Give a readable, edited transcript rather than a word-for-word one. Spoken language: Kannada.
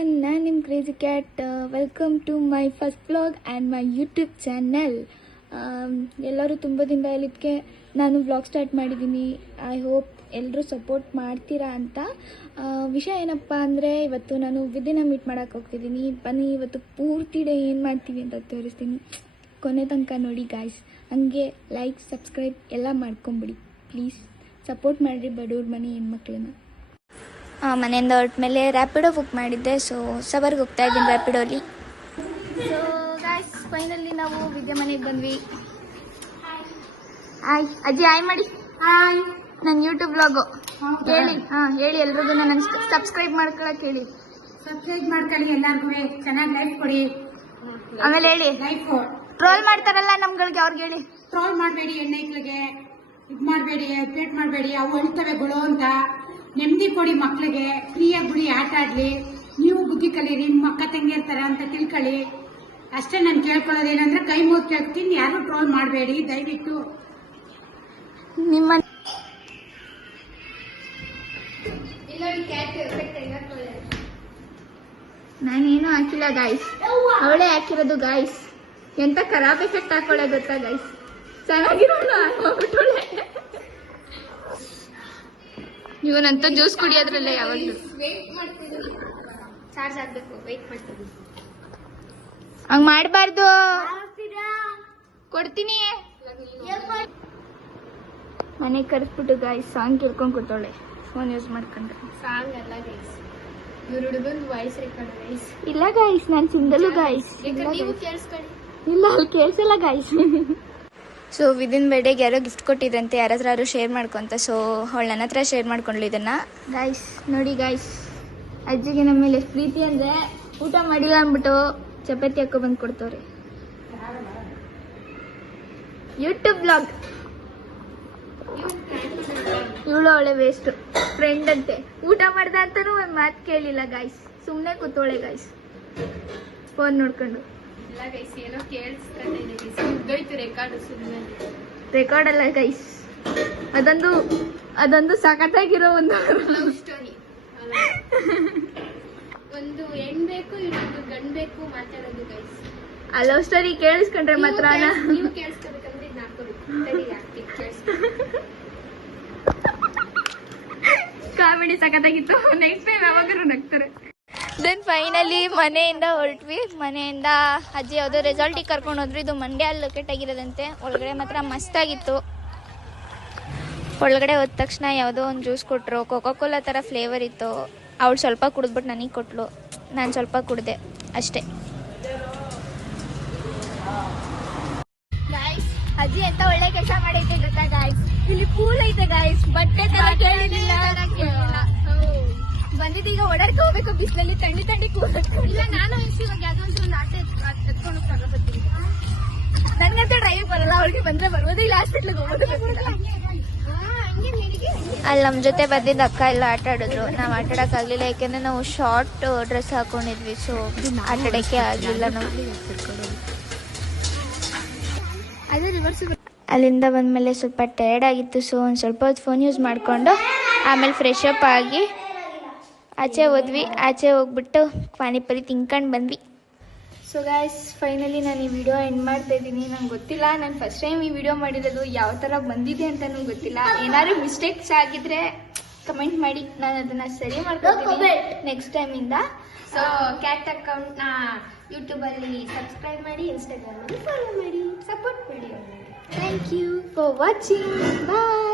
ಎವ್ರಿವನ್, ನಾನು ನಿಮ್ಮ crazy cat. Welcome to my first vlog and my YouTube channel. ಎಲ್ಲರೂ ತುಂಬ ದಿನದ ಇದಕ್ಕೆ ನಾನು ವ್ಲಾಗ್ ಸ್ಟಾರ್ಟ್ ಮಾಡಿದ್ದೀನಿ. ಐ ಹೋಪ್ ಎಲ್ಲರೂ ಸಪೋರ್ಟ್ ಮಾಡ್ತೀರಾ ಅಂತ. ವಿಷಯ ಏನಪ್ಪ ಅಂದರೆ, ಇವತ್ತು ನಾನು ವಿದಿನ ಮೀಟ್ ಮಾಡೋಕ್ಕೆ ಹೋಗ್ತಿದ್ದೀನಿ. ಬನ್ನಿ ಇವತ್ತು ಪೂರ್ತಿ ಡೇ ಏನು ಮಾಡ್ತೀವಿ ಅಂತ ತೋರಿಸ್ತೀನಿ. ಕೊನೆ ತನಕ ನೋಡಿ ಗಾಯ್ಸ್. ಹಂಗೆ ಲೈಕ್, ಸಬ್ಸ್ಕ್ರೈಬ್ ಎಲ್ಲ ಮಾಡ್ಕೊಂಬಿಡಿ ಪ್ಲೀಸ್. ಸಪೋರ್ಟ್ ಮಾಡಿರಿ ಬಡವ್ರ ಮನೆ ಹೆಣ್ಮಕ್ಳನ್ನ. ಮನೆಯಿಂದ ಹೊರಟ ಮೇಲೆ ರ್ಯಾಪಿಡೋ ಬುಕ್ ಮಾಡಿದ್ದೆ. ಸೊ ಸಬರ್ಗೆ ಹೋಗ್ತಾ ಇದ್ದೀನಿ ರ್ಯಾಪಿಡೋಲಿ. ಸೊ ಗಾಯ್ಸ್, ಫೈನಲಿ ನಾವು ವಿದ್ಯಾ ಮನೆಗೆ ಬಂದ್ವಿ. ಹಾಯ್ ಅಜ್ಜಿ, ಹಾಯ್ ಮಾಡಿ. ಹಾಯ್, ನನ್ನ ಯೂಟ್ಯೂಬ್ ವ್ಲಾಗು ಹೇಳಿ. ಹೇಳಿ ಎಲ್ರಿಗೂ ನನ್ನ ಸಬ್ಸ್ಕ್ರೈಬ್ ಮಾಡ್ಕೊಳಕ್ಕೆ ಹೇಳಿ. ಸಬ್ಸ್ಕ್ರೈಬ್ ಮಾಡ್ಕೊಳ್ಳಿ, ಎಲ್ಲರಿಗೂ ಚೆನ್ನಾಗಿ ಲೈಫ್ ಕೊಡಿ. ಆಮೇಲೆ ಹೇಳಿ, ಟ್ರೋಲ್ ಮಾಡ್ತಾರಲ್ಲ ನಮ್ಗಳಿಗೆ, ಅವ್ರಿಗೆ ಹೇಳಿ. ಟ್ರೋಲ್ ಮಾಡಬೇಡಿ, ಹೆಣ್ಣೈಕ್ಳಿಗೆ ಇದು ಮಾಡಬೇಡಿ, ಅಪ್ಡೇಟ್ ಮಾಡಬೇಡಿ, ಅವು ಹೇಳ್ತವೆ ಗುಳು ಅಂತ. ನೆಮ್ಮದಿ ಕೊಡಿ ಮಕ್ಳಿಗೆ, ಫ್ರೀಯಾಗಿ ಬಿಡಿ, ಆಟ ಆಡ್ಲಿ. ನೀವು ಬುದ್ಧಿ ಕಲೀರಿ, ನಿಮ್ಮ ಅಕ್ಕ ತಂಗಿ ಇರ್ತಾರ ಅಂತ ತಿಳ್ಕೊಳ್ಳಿ. ಅಷ್ಟೇ ನಾನು ಕೇಳ್ಕೊಳ್ಳೋದೇನಂದ್ರೆ, ಕೈ ಮುಗಿದು ಕೇಳ್ತೀನಿ, ಯಾರು ಟ್ರೋಲ್ ಮಾಡಬೇಡಿ ದಯವಿಟ್ಟು. ನಿಮ್ಮ ನಾನೇನು ಹಾಕಿಲ್ಲ ಗಾಯ್ಸ್, ಅವಳೇ ಹಾಕಿರೋದು ಗಾಯ್ಸ್. ಎಂತ ಖರಾಬ್ ಎಫೆಕ್ಟ್ ಹಾಕೊಳ್ಳೆ ಗೊತ್ತಾ ಗಾಯ್ಸ್. ಚೆನ್ನಾಗಿರೋಣ ಹೋಗ್ಬಿಟ್ಟೊಳ್ಳೆ. ಇವನಂತ ಜ್ಯೂಸ್ ಕುಡಿಯೋದ್ರಲ್ಲೇ ಯಾವಾಗಲೂ ಚಾರ್ಜ್ ಆಗ್ಬೇಕು. ವೆಯ್ಟ್ ಮಾಡ್ತೀನಿ, ಹಂಗ್ ಮಾಡಬಾರ್ದು. ಕೊಡ್ತೀನಿ. ಮನೆಗೆ ಕರೆಸ್ಬಿಟ್ಟು ಗಾಯ್ಸ್ ಸಾಂಗ್ ಕೇಳ್ಕೊಂಡು ಕೂತವಳೆ, ಫೋನ್ ಯೂಸ್ ಮಾಡ್ಕೊಂಡ್ರೆ. ಸಾಂಗ್ ಅಲ್ಲ ಗೈಸ್, ಇವ್ರ ಹುಡುಗನ ವಾಯ್ಸ್ ರೆಕಾರ್ಡ್ ಗೈಸ್. ಇಲ್ಲ ಗಾಯ್ಸ್, ನಾನು ಸಿಂಗಲು ಗಾಯ್ಸ್. ನೀವು ಕೇಳಿಸ್ಕೊಳ್ಳಿ. ಇಲ್ಲ, ಅಲ್ಲಿ ಕೇಳಿಸಲ್ಲ ಗಾಯ್ಸ್. ಸೊ ವಿದಿನ್ ಬರ್ಡೇಗೆ ಯಾರೋ ಗಿಫ್ಟ್ ಕೊಟ್ಟಿದ್ರಂತೆ, ಯಾರಾದ್ರೂ ಶೇರ್ ಮಾಡ್ಕೊಂತ. ಸೊ ಅವಳು ನನ್ನ ಹತ್ರ ಶೇರ್ ಮಾಡ್ಕೊಂಡ್ಲು ಇದನ್ನ. ಗಾಯ್ಸ್ ನೋಡಿ ಗಾಯ್ಸ್, ಅಜ್ಜಿಗೆ ನಮ್ಮ ಮೇಲೆ ಎಷ್ಟು ಪ್ರೀತಿ ಅಂದರೆ, ಊಟ ಮಾಡಿಲ್ಲ ಅಂದ್ಬಿಟ್ಟು ಚಪಾತಿ ಹಾಕೋ ಬಂದು ಕೊಡ್ತವ್ರೆ. YouTube blog. ಇವಳು ಅವಳೆ ವೇಸ್ಟ್ ಫ್ರೆಂಡ್ ಅಂತೆ. ಊಟ ಮಾಡ್ದ ಅಂತಾನು ಒಂದು ಮಾತು ಕೇಳಿಲ್ಲ ಗಾಯ್ಸ್, ಸುಮ್ಮನೆ ಕೂತೋಳೆ ಗಾಯ್ಸ್ ಫೋನ್ ನೋಡ್ಕೊಂಡು. ರೆಕಾರ್ಡ್ ಅಲ್ಲ ಗೈಸ್, ಅದೊಂದು ಸಖತ್ತಾಗಿರೋ ಒಂದು ಸ್ಟೋರಿ. ಒಂದು ಹೆಣ್ ಬೇಕು, ಇನ್ನೊಂದು ಗಂಡ್ ಬೇಕು ಮಾತಾಡೋದು ಗೈಸ್. ಆ ಲವ್ ಸ್ಟೋರಿ ಕೇಳಿಸ್ಕೊಂಡ್ರೆ ಮಾತ್ರ ನೀವು ಕೇಳಿಸ್ಕೋಬೇಕಂದ್ರೆ ಇದು ಕಾಮಿಡಿ ಸಖತ್ತಾಗಿತ್ತು. ನೆಕ್ಸ್ಟ್ ಟೈಮ್ ಯಾವಾಗಾದ್ರೂ ನಗ್ತಾರೆ. ದೆನ್ ಫೈನಲಿ ಮನೆಯಿಂದ ಹೊರಟ್ವಿ. ಮನೆಯಿಂದ ಅಜ್ಜಿ ಯಾವುದೋ ರೆಸಾರ್ಟಿಗೆ ಕರ್ಕೊಂಡು ಹೋದ್ರು. ಇದು ಮಂಡ್ಯ ಲೊಕೇಟ್ ಆಗಿರೋದಂತೆ. ಒಳಗಡೆ ಮಾತ್ರ ಮಸ್ತಾಗಿತ್ತು. ಒಳಗಡೆ ಹೋದ ತಕ್ಷಣ ಯಾವುದೋ ಒಂದು ಜ್ಯೂಸ್ ಕೊಟ್ಟರು, ಕೋಕೋ ಕೋಲಾ ಥರ ಫ್ಲೇವರ್ ಇತ್ತು. ಅವಳು ಸ್ವಲ್ಪ ಕುಡಿದ್ಬಿಟ್ಟು ನನಗೆ ಕೊಟ್ಲು, ನಾನು ಸ್ವಲ್ಪ ಕುಡಿದೆ ಅಷ್ಟೇ. ಗಾಯ್ಸ್, ಅಜ್ಜಿ ಅಂತ ಒಳ್ಳೆ ಕೆಲಸ ಮಾಡೈತೆ ಗೊತ್ತಾ ಗಾಯ್ಸ್. ಇಲ್ಲಿ ಪೂಲ್ ಐತೆ ಗಾಯ್ಸ್, ಬಟ್ಟೆ ತರ ಕೇಳಿಲ್ಲ. ಬಂದಿದ್ದೀಗ ಓಡಾಡ್ಕೊ ಹೋಗ್ಬೇಕು ಬಿಸಿಲಲ್ಲಿ, ತಣ್ಣಿ ಕೂಡಲ್ಲ. ನಾನು ಇವಾಗ ಯಾವ್ದೋ ಒಂದು ಆಟ ಎತ್ಕೊಂಡು ಬರ್ತೀನಿ. ನನ್ಗಂತ ಡ್ರೈವ್ ಬರಲ್ಲ, ಅವಳಿಗೆ ಬಂದ್ರೆ ಬರ್ಬೋದು, ಇಲ್ಲ ಹಾಸ್ಪಿಟ್ಲಿಗೆ ಹೋಗೋದು. ಅಲ್ಲಿ ನಮ್ಮ ಜೊತೆ ಬಂದಿದ್ದ ಅಕ್ಕ ಎಲ್ಲ ಆಟ ಆಡಿದ್ರು. ನಾವು ಆಟ ಆಡೋಕ್ಕಾಗಲಿಲ್ಲ, ಯಾಕೆಂದ್ರೆ ನಾವು ಶಾರ್ಟ್ ಡ್ರೆಸ್ ಹಾಕೊಂಡಿದ್ವಿ. ಸೊ ಆಟ ಆಡೋಕ್ಕೆ ಆಗಲಿಲ್ಲ ನಾವು. ಅಲ್ಲಿಂದ ಬಂದಮೇಲೆ ಸ್ವಲ್ಪ ಟಯರ್ಡ್ ಆಗಿತ್ತು. ಸೊ ಒಂದು ಸ್ವಲ್ಪ ಹೊತ್ತು ಫೋನ್ ಯೂಸ್ ಮಾಡಿಕೊಂಡು ಆಮೇಲೆ ಫ್ರೆಶ್ ಅಪ್ ಆಗಿ ಆಚೆ ಹೋದ್ವಿ. ಆಚೆ ಹೋಗ್ಬಿಟ್ಟು ಪಾನಿಪುರಿ ತಿನ್ಕೊಂಡು ಬಂದ್ವಿ. ಸೊ ಗಾಯ್ಸ್, ಫೈನಲಿ ನಾನು ಈ ವಿಡಿಯೋ ಎಂಡ್ ಮಾಡ್ತಾ ಇದ್ದೀನಿ. ನಂಗೆ ಗೊತ್ತಿಲ್ಲ, ನಾನು ಫಸ್ಟ್ ಟೈಮ್ ಈ ವಿಡಿಯೋ ಮಾಡಿರೋದು, ಯಾವ ಥರ ಬಂದಿದೆ ಅಂತ ನಂಗೆ ಗೊತ್ತಿಲ್ಲ. ಏನಾದ್ರು ಮಿಸ್ಟೇಕ್ಸ್ ಆಗಿದ್ರೆ ಕಮೆಂಟ್ ಮಾಡಿ, ನಾನು ಅದನ್ನು ಸರಿ ಮಾಡ್ಕೊತೀನಿ ನೆಕ್ಸ್ಟ್ ಟೈಮಿಂದ. ಸೊ ಕ್ಯಾಟ್ ಅಕೌಂಟ್ನ ಯೂಟ್ಯೂಬಲ್ಲಿ ಸಬ್ಸ್ಕ್ರೈಬ್ ಮಾಡಿ, ಇನ್ಸ್ಟಾಗ್ರಾಮಲ್ಲಿ ಫಾಲೋ ಮಾಡಿ, ಸಪೋರ್ಟ್ ಮಾಡಿ. Thank you for watching. Bye.